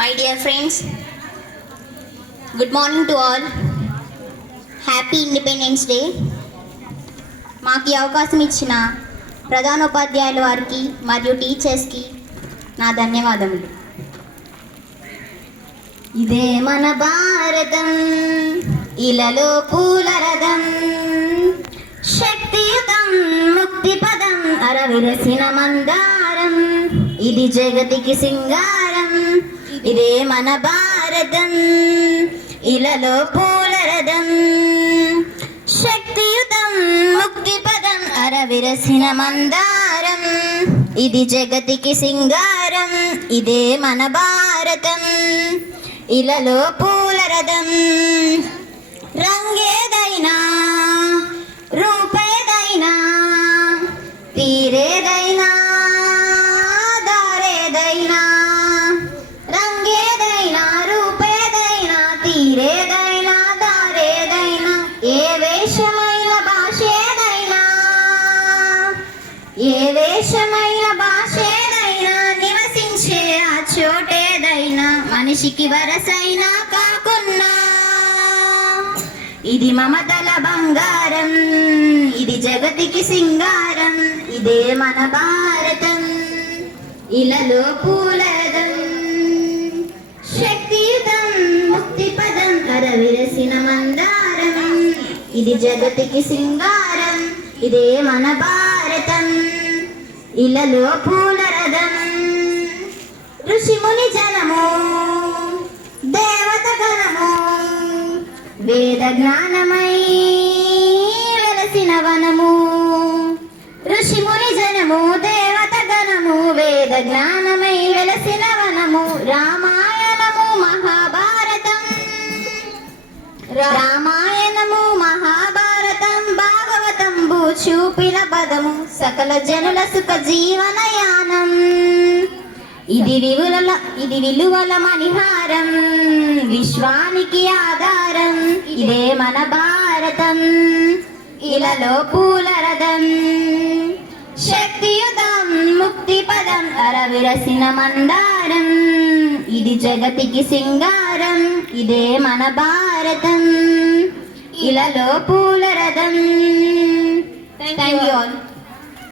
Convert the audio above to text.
My dear friends, good morning to all. Happy independence day. మాకు ఈ అవకాశం ఇచ్చిన ప్రధానోపాధ్యాయుల వారికి మరియు టీచర్స్కి నా ధన్యవాదములు. ఇదే మన భారతం, ఇలలో పూల రథం, శక్తియుతం ముక్తి పదం, అరవిరసిన మందారం, ఇది జగతికి సింగారం. ఇదే మన భారతం, ఇలలో పూల రథం, శక్తియుతం ముక్తి పదం, అరవిరసిన మందారం, ఇది జగతికి సింగారం. ఇదే మన భారతం, ఇలలో పూల రథం. రంగేదైనా రూపేదైనా తీరేదైనా దారేదైనా, రంగేదైనా రూపేదైనా తీరేదైనా దారేదైనా, ఏ వేషమైన భాషేదైనా, ఏ వేషమైన భాషేదైనా, నివసించే ఆ చోటేదైనా, మనిషికి వరసైనా కాకున్నా, ఇది మమతల బంగారం, ఇది జగతికి సింగారం. ఇదే మన భారతం, ఇలలో పూలదం, శక్తియుతం ముక్తి పదం, అరవిరసిన మందారం, ఇది జగతికి సింగారం. ఇదే మన భారతం, ఇలలో పూలరథం. ఋషిముని జనము దేవత గణము, వేద జ్ఞానమై వెలసిన వనము. ఋషిముని జనము దేవత గణము, వేద జ్ఞానమై వెలసిన వనము. రామాయణము మహాభారతం, రామాయణము మహాభారతం, భాగవతం చూపిన పదము, సకల జనుల సుఖ జీవనయానం. ఇది విలువల మణిహారం, విశ్వానికి ఆధారం. ఇదే మన భారతం, ఇలలో పూల రథం, శక్తియుతం ముక్తి పదం, అరవిరసిన మందారం, ఇది జగతికి సింగారం. ఇదే మన భారతం, ఇలలో పూల రథం. Thank you all.